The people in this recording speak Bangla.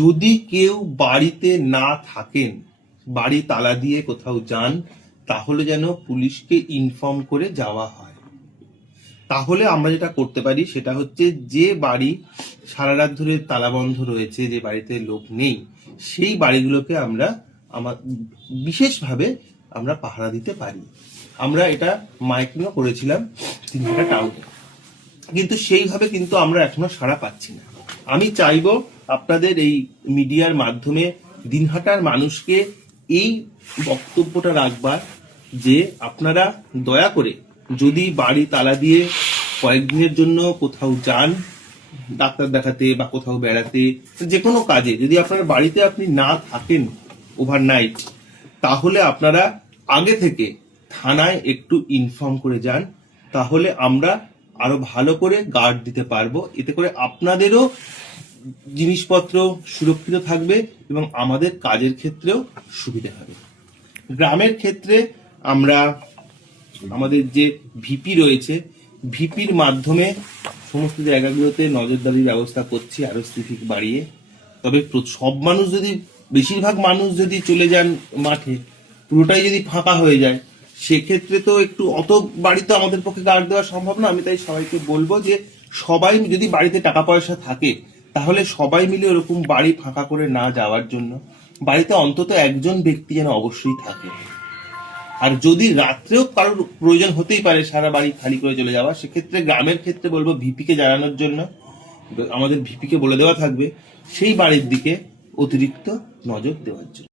যদি কেউ বাড়িতে না থাকেন, বাড়ি তালা দিয়ে কোথাও যান, তাহলে যেন পুলিশকে ইনফর্ম করে যাওয়া হয়। তাহলে আমরা যেটা করতে পারি সেটা হচ্ছে, যে বাড়ি সারা রাত ধরে তালা বন্ধ রয়েছে, যে বাড়িতে লোক নেই, সেই বাড়িগুলোকে আমরা বিশেষভাবে আমরা পাহারা দিতে পারি। আমরা এটা মাইকিংও করেছিলাম দিনহাটা টাউনে, কিন্তু সেইভাবে কিন্তু আমরা এখনো সাড়া পাচ্ছি না। আমি চাইবো আপনাদের এই মিডিয়ার মাধ্যমে দিনহাটার মানুষকে এই বক্তব্যটা রাখবার, যে আপনারা দয়া করে যদি বাড়ি তালা দিয়ে কয়েকদিনের জন্য কোথাও যান ডাক্তার দেখাতে বা কোথাও বেড়াতে, যে কোনো কাজে, যদি আপনার বাড়িতে আপনি না থাকেন ওভারনাইট, তাহলে আপনারা আগে থেকে থানায় একটু ইনফর্ম করে যান। তাহলে আমরা আরো ভালো করে গার্ড দিতে পারবো। এতে করে আপনাদেরও জিনিসপত্র সুরক্ষিত থাকবে এবং আমাদের কাজের ক্ষেত্রেও সুবিধা হবে। গ্রামের ক্ষেত্রে আমরা আমাদের যে ভিপি রয়েছে, ভিপির মাধ্যমে সমস্ত জায়গাগুলোতে নজরদারির ব্যবস্থা করছি আরো সিভিক বাড়িয়ে। তবে সব মানুষ যদি, বেশিরভাগ মানুষ যদি চলে যান মাঠে, পুরোটাই যদি ফাঁকা হয়ে যায়, সেক্ষেত্রে তো একটু অত বাড়ি তো আমাদের পক্ষে গার্ড দেওয়া সম্ভব না। আমি তাই সবাইকে বলবো যে সবাই যদি বাড়িতে টাকা পয়সা থাকে, তাহলে সবাই মিলে ওরকম বাড়ি ফাঁকা করে না যাওয়ার জন্য। বাড়িতে অন্তত একজন ব্যক্তি যেন অবশ্যই থাকে। আর যদি রাত্রেও কারোর প্রয়োজন হতেই পারে সারা বাড়ি খালি করে চলে যাওয়া, সেক্ষেত্রে গ্রামের ক্ষেত্রে বলবো ভিপিকে জানানোর জন্য। আমাদের ভিপিকে বলে দেওয়া থাকবে সেই বাড়ির দিকে অতিরিক্ত নজর দেওয়ার জন্য।